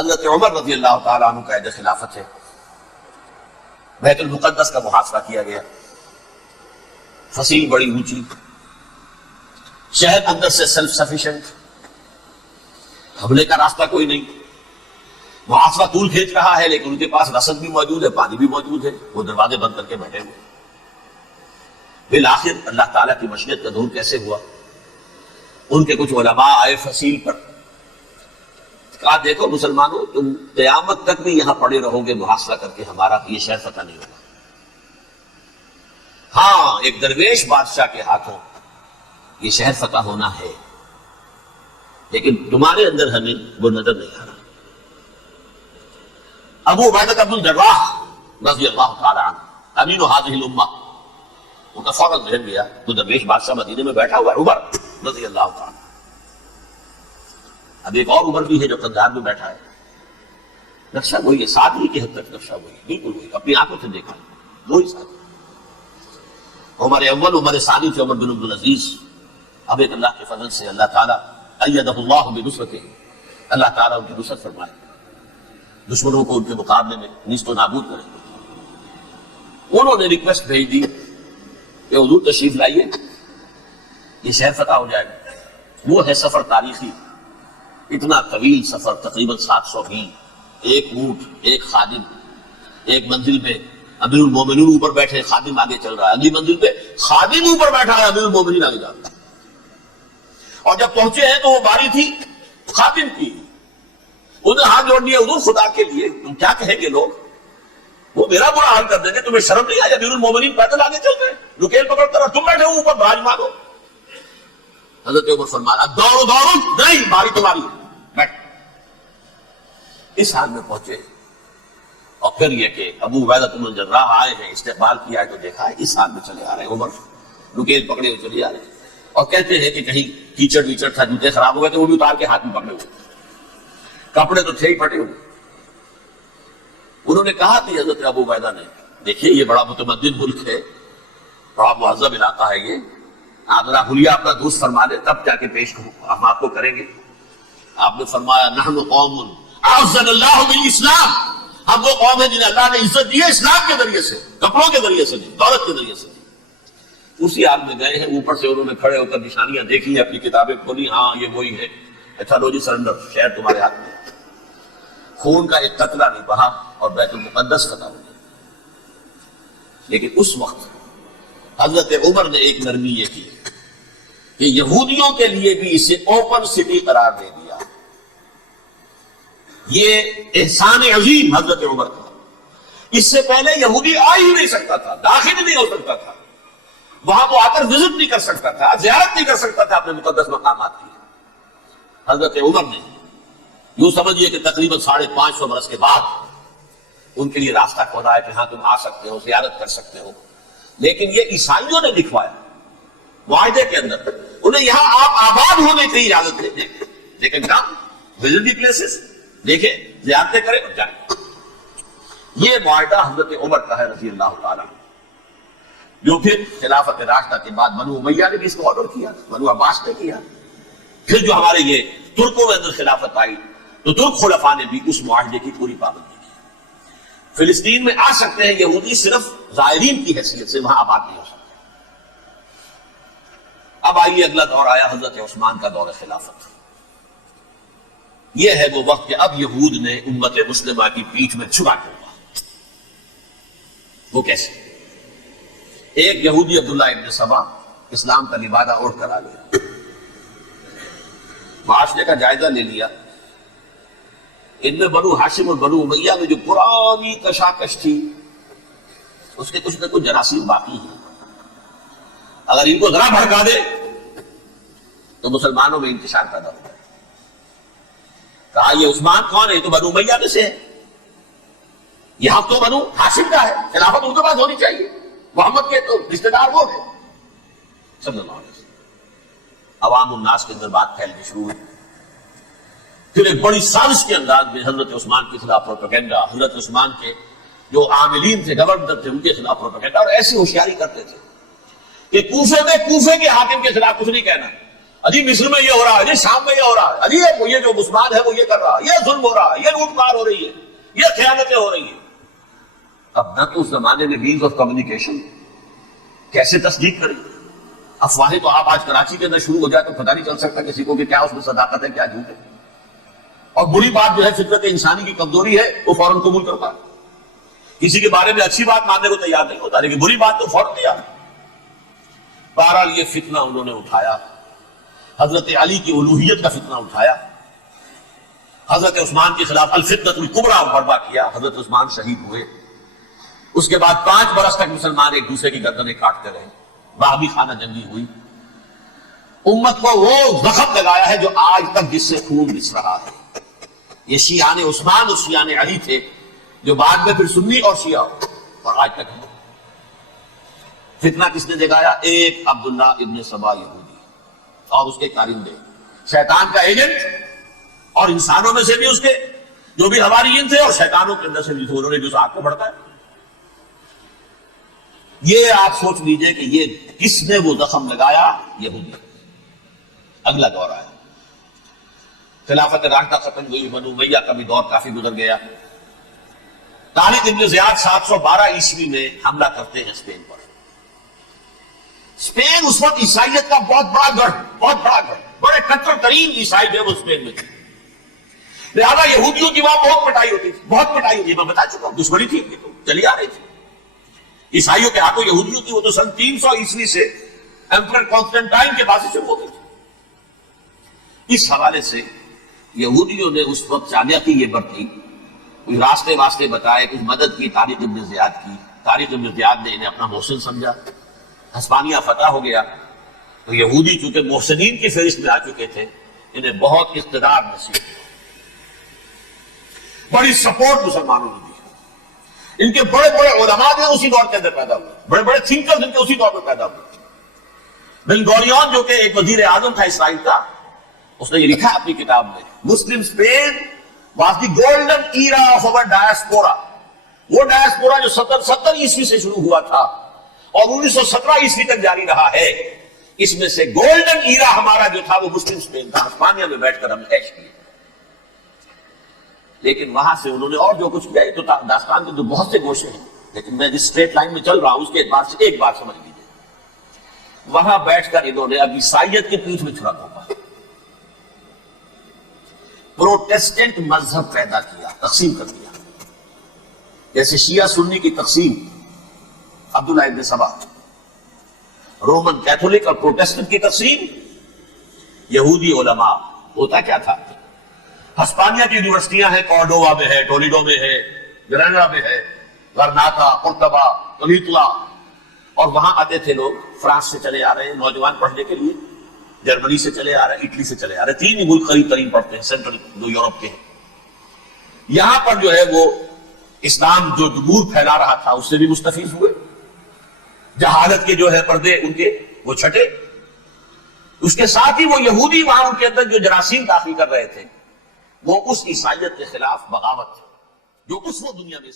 حضرت عمر رضی اللہ تعالیٰ عنہ کا عہد خلافت ہے، بیت المقدس کا محاصرہ کیا گیا، فصیل بڑی اونچی، شہر اندر سے سیلف سفیشینٹ، حملے کا راستہ کوئی نہیں، محاصرہ طول کھینچ رہا ہے لیکن ان کے پاس رسد بھی موجود ہے، پانی بھی موجود ہے، وہ دروازے بند کر کے بیٹھے ہوئے۔ بالآخر اللہ تعالیٰ کی مشیت کا ظہور کیسے ہوا؟ ان کے کچھ علماء آئے فصیل پر، کہا دیکھو مسلمانوں، تم قیامت تک بھی یہاں پڑے رہو گے محاصرہ کر کے، ہمارا یہ شہر فتح نہیں ہوگا۔ ہاں ایک درویش بادشاہ کے ہاتھوں یہ شہر فتح ہونا ہے، لیکن تمہارے اندر ہمیں وہ نظر نہیں آ رہا۔ ابو عبیدہ بن الجراح رضی اللہ تعالی عنہ امین هذه الامہ، ان کا فوراً ذہن گیا تو درویش بادشاہ مدینے میں بیٹھا ہوا ہے عمر رضی اللہ تعالی، اب ایک اور عمر بھی ہے جو قندھار میں بیٹھا ہے، نقشہ وہی ہے، سادگی کی حد تک نقشہ وہی، بالکل وہی، اپنی آنکھوں سے دیکھا وہی سادگی۔ عمر اول عمر ثانی تھے عمر بن عبدالعزیز۔ اب ایک اللہ کے فضل سے اللہ تعالیٰ ایدہ اللہ بنصرتہ، اللہ تعالیٰ ان کی نصرت فرمائے، دشمنوں کو ان کے مقابلے میں نیست و نابود کرے۔ انہوں نے ریکویسٹ بھیج دی کہ حضور تشریف لائیے، یہ شہر فتح ہو جائے گا۔ وہ ہے سفر تاریخی، اتنا طویل سفر، تقریباً 700 میل، ایک اونٹ، ایک خادم، ایک منزل پہ امیر المومنین اوپر بیٹھے، خادم آگے چل رہا ہے، اگلی منزل پہ خادم اوپر بیٹھا ہے، امیر المومنین آگے جا رہا ہے۔ اور جب پہنچے ہیں تو وہ باری تھی خادم کی، انہیں ہاتھ جوڑ دیا، حضور خدا کے لیے تم کیا کہیں گے لوگ، وہ میرا برا حال کر دیں گے، تمہیں شرم نہیں آئی؟ امیر المومنین پیدل آگے چل رہے ہیں، نکیل پکڑ کر، تم بیٹھے ہو اوپر باج مارو۔ حضرت عمر فرمایا دوڑو دوڑو، نہیں باری تمہاری ہے، بیٹھ۔ اس حال میں پہنچے، اور پھر یہ کہ ابو عبیدہ بن الجراح آئے ہیں، استقبال کیا ہے تو دیکھا ہے اس حال میں چلے آ رہے ہیں، عمر نکیل پکڑے ہوئے چلے آ رہے ہیں، اور کہتے ہیں کہ کہیں کیچڑ ویچڑ تھا، جوتے خراب ہو گئے تو وہ بھی اتار کے ہاتھ میں پکڑے ہوئے، کپڑے تو تھے ہی پھٹے ہوئے۔ انہوں نے کہا کہ حضرت ابو عبیدہ نے، دیکھیے یہ بڑا متمدن ملک ہے، بڑا مہذب علاقہ ہے یہ، آپ ذرا حلیہ اپنا دوست فرما دیں تب جا کے پیش ہم آپ کو کریں گے۔ آپ نے فرمایا نحن قوم اعزنا اللہ بالاسلام، ہم وہ قوم ہیں جنہیں اللہ نے عزت دی ہے اسلام کے ذریعے سے، کپڑوں کے ذریعے سے نہیں، دولت کے ذریعے سے نہیں۔ اسی حال میں گئے ہیں، اوپر سے انہوں نے کھڑے ہو کر نشانیاں دیکھی، اپنی کتابیں کھولی، ہاں یہ وہی ہے، اچھا لو جی سرنڈر، شہر تمہارے ہاتھ میں۔ خون کا ایک قطرہ نہیں بہا اور بیت المقدس فتح ہو گیا۔ لیکن اس وقت حضرت عمر نے ایک نرمی یہ کی کہ یہودیوں کے لیے بھی اسے اوپن سٹی قرار دے دیا۔ یہ احسان عظیم حضرت عمر کا، اس سے پہلے یہودی آ ہی نہیں سکتا تھا، داخل نہیں ہو سکتا تھا، وہاں وہ آ کر وزٹ نہیں کر سکتا تھا، زیارت نہیں کر سکتا تھا اپنے مقدس مقامات کی۔ حضرت عمر نے یوں سمجھیے کہ تقریباً 550 برس کے بعد ان کے لیے راستہ کھولا ہے کہ ہاں تم آ سکتے ہو، زیارت کر سکتے ہو۔ لیکن یہ عیسائیوں نے دکھوایا معاہدے کے اندر، انہیں یہاں آپ آباد ہونے کی اجازت دے دیں، لیکن کہاں وزٹ دی پلیسز، دیکھیں زیارتیں کریں اور جائیں۔ یہ معاہدہ حضرت عمر کا ہے رضی اللہ تعالیٰ، جو پھر خلافت راشدہ کے بعد بنو امیہ نے بھی اس کو آرڈر کیا، بنو عباس نے کیا، پھر جو ہمارے یہ ترکوں میں اندر خلافت آئی تو ترک خلفاء نے بھی اس معاہدے کی پوری پابندی کی۔ فلسطین میں آ سکتے ہیں یہودی صرف زائرین کی حیثیت سے، وہاں آباد نہیں ہو سکتے۔ اب آئیے اگلا دور آیا حضرت عثمان کا دور خلافت۔ یہ ہے وہ وقت کہ اب یہود نے امت مسلمہ کی پیٹھ میں چھبا ڈالا۔ وہ کیسے؟ ایک یہودی عبداللہ ابن سبا اسلام کا لبادہ اوڑھ کر آ گیا، معاشرے کا جائزہ لے لیا، ان میں بنو ہاشم اور بنو امیہ میں جو پرانی کشاکش تھی اس کے کچھ نہ کچھ جراثیم باقی ہیں، اگر ان کو ذرا بھڑکا دے تو مسلمانوں میں انتشار پیدا ہو جائے۔ کہا یہ عثمان کون ہے؟ یہ تو بنو امیہ میں سے ہے، یہاں تو بنو ہاشم کا ہے، خلافت ان کے پاس ہونی چاہیے، محمد کے تو رشتہ دار وہ ہیں صلی اللہ علیہ وسلم۔ عوام الناس کے اندر بات پھیلنی شروع ہوئی، پھر ایک بڑی سازش کے انداز میں حضرت عثمان کے خلاف پروپیگنڈا، حضرت عثمان کے جو عاملین تھے، گورنر تھے، ان کے خلاف پروپیگنڈا، اور ایسی ہوشیاری کرتے تھے کہ کوفے میں کوفے کے حاکم کے خلاف کچھ نہیں کہنا، اجی مصر میں یہ ہو رہا ہے، اجی شام میں یہ ہو رہا ہے، اجی یہ جو عثمان ہے وہ یہ کر رہا ہے، یہ ظلم ہو رہا ہے، یہ لوٹ مار ہو رہی ہے، یہ خیانتیں ہو رہی ہیں۔ اب نہ تو اس زمانے میں مینز آف کمیونیکیشن، کیسے تصدیق کریں؟ افواہیں تو آپ آج کراچی کے اندر شروع ہو جائے تو پتہ نہیں چل سکتا کسی کو کہ کیا اس میں صداقت ہے کیا جھوٹ ہے۔ اور بری بات جو ہے فطرت انسانی کی کمزوری ہے، وہ فوراً قبول کرتا ہے۔ کسی کے بارے میں اچھی بات ماننے کو تیار نہیں ہوتا، لیکن بری بات تو فوراً تیار ہے۔ بہرحال یہ فتنہ انہوں نے اٹھایا، حضرت علی کی الوہیت کا فتنہ اٹھایا، حضرت عثمان کے خلاف الفتنۃ الکبریٰ برپا کیا، حضرت عثمان شہید ہوئے۔ اس کے بعد 5 برس تک مسلمان ایک دوسرے کی گردنیں کاٹتے رہے، باہمی خانہ جنگی ہوئی۔ امت کو وہ زخم لگایا ہے جو آج تک جس سے خون رس رہا ہے۔ یہ شیعان عثمان اور شیعان علی تھے، جو بعد میں پھر سنی اور شیعہ ہو، اور آج تک ہے۔ فتنہ کس نے جگایا؟ ایک عبداللہ ابن سبا یہودی اور اس کے کارندے، شیطان کا ایجنٹ، اور انسانوں میں سے بھی اس کے جو بھی حواریین تھے، اور شیطانوں کے اندر سے بھی انہوں نے جو آگ کو بڑھتا ہے۔ یہ آپ سوچ لیجئے کہ یہ کس نے وہ زخم لگایا؟ یہودی۔ اگلا دور آیا، خلافت راشدہ ختم ہوئی، بنو امیہ کا بھی دور کافی گزر گیا۔ طارق ابن زیاد 712 عیسوی میں حملہ کرتے ہیں اسپین پر۔ اسپین اس وقت عیسائیت کا بہت بڑا گڑھ، بڑے کٹر ترین عیسائی جو وہ اسپین میں تھے، لہذا یہودیوں کی وہاں بہت پٹائی ہوتی تھی، بہت پٹائی ہوتی ہے۔ میں بتا چکا ہوں، دشمنی تھی تو چلی آ رہی تھی عیسائیوں کے ہاتھوں یہودیوں کی۔ وہ تو سن 300 عیسوی سے ایمپرر کانسٹنٹائن کے بعد سے شروع ہو گئی تھی۔ اس حوالے سے یہودیوں نے اس وقت چالیکی یہ برتی، کچھ راستے واسطے بتائے، کچھ مدد کی طارق ابن زیاد کی۔ طارق ابن زیاد نے انہیں اپنا محسن سمجھا، ہسپانیہ فتح ہو گیا تو یہودی چونکہ محسنین کی فہرست میں آ چکے تھے، انہیں بہت اقتدار نصیب ہوا، بڑی سپورٹ مسلمانوں نے دی۔ ان کے بڑے بڑے علماء جو اسی دور کے اندر پیدا ہوئے، بڑے بڑے تھنکرز ان کے اسی دور میں پیدا ہوئے۔ بن گوریون جو کہ ایک وزیر اعظم تھا اسرائیل کا، اس نے یہ لکھا اپنی کتاب میں، Muslim Spain was the golden era of our diaspora. وہ ڈائسپورا جو 70 عیسوی سے شروع ہوا تھا اور 1917 عیسوی تک جاری رہا ہے، اس میں سے گولڈن ایرا ہمارا جو تھا وہ مسلم اسپین تھا۔ ہسپانیہ میں بیٹھ کر ہم نے عیش کیا، لیکن وہاں سے انہوں نے اور جو کچھ کیا، تو داستان کے تو بہت سے گوشے ہیں، لیکن میں جس اسٹریٹ لائن میں چل رہا ہوں اس کے اعتبار سے ایک بات سمجھ لیجیے۔ وہاں بیٹھ کر انہوں نے اب عیسائیت کی پیٹھ میں چھڑا ہوگا، پروٹیسٹنٹ مذہب پیدا کیا، تقسیم کر دیا، جیسے شیعہ سنی کی تقسیم، عبداللہ ابن سبا، رومن کیتھولک اور پروٹیسٹنٹ کی تقسیم، یہودی علماء۔ ہوتا کیا تھا؟ ہسپانیہ کی یونیورسٹیاں ہیں، کارڈووا میں ہے، ٹولیڈو میں ہے، گریناڈا میں ہے، غرناطہ، قرطبہ، تولیتلا، اور وہاں آتے تھے لوگ، فرانس سے چلے آ رہے ہیں نوجوان پڑھنے کے لیے، جرمنی سے چلے آ رہے ہیں، اٹلی سے چلے آ رہے ہیں، 3 ہی ملک قریب ترین پڑھتے ہیں سینٹرل جو یورپ کے ہیں۔ یہاں پر جو ہے وہ اسلام جو نور پھیلا رہا تھا اس سے بھی مستفیض ہوئے، جہالت کے جو ہے پردے ان کے وہ چھٹے، اس کے ساتھ ہی وہ یہودی وہاں ان کے اندر جو جراثیم داخل کر رہے تھے، وہ اس عیسائیت کے خلاف بغاوت جو اس وہ دنیا میں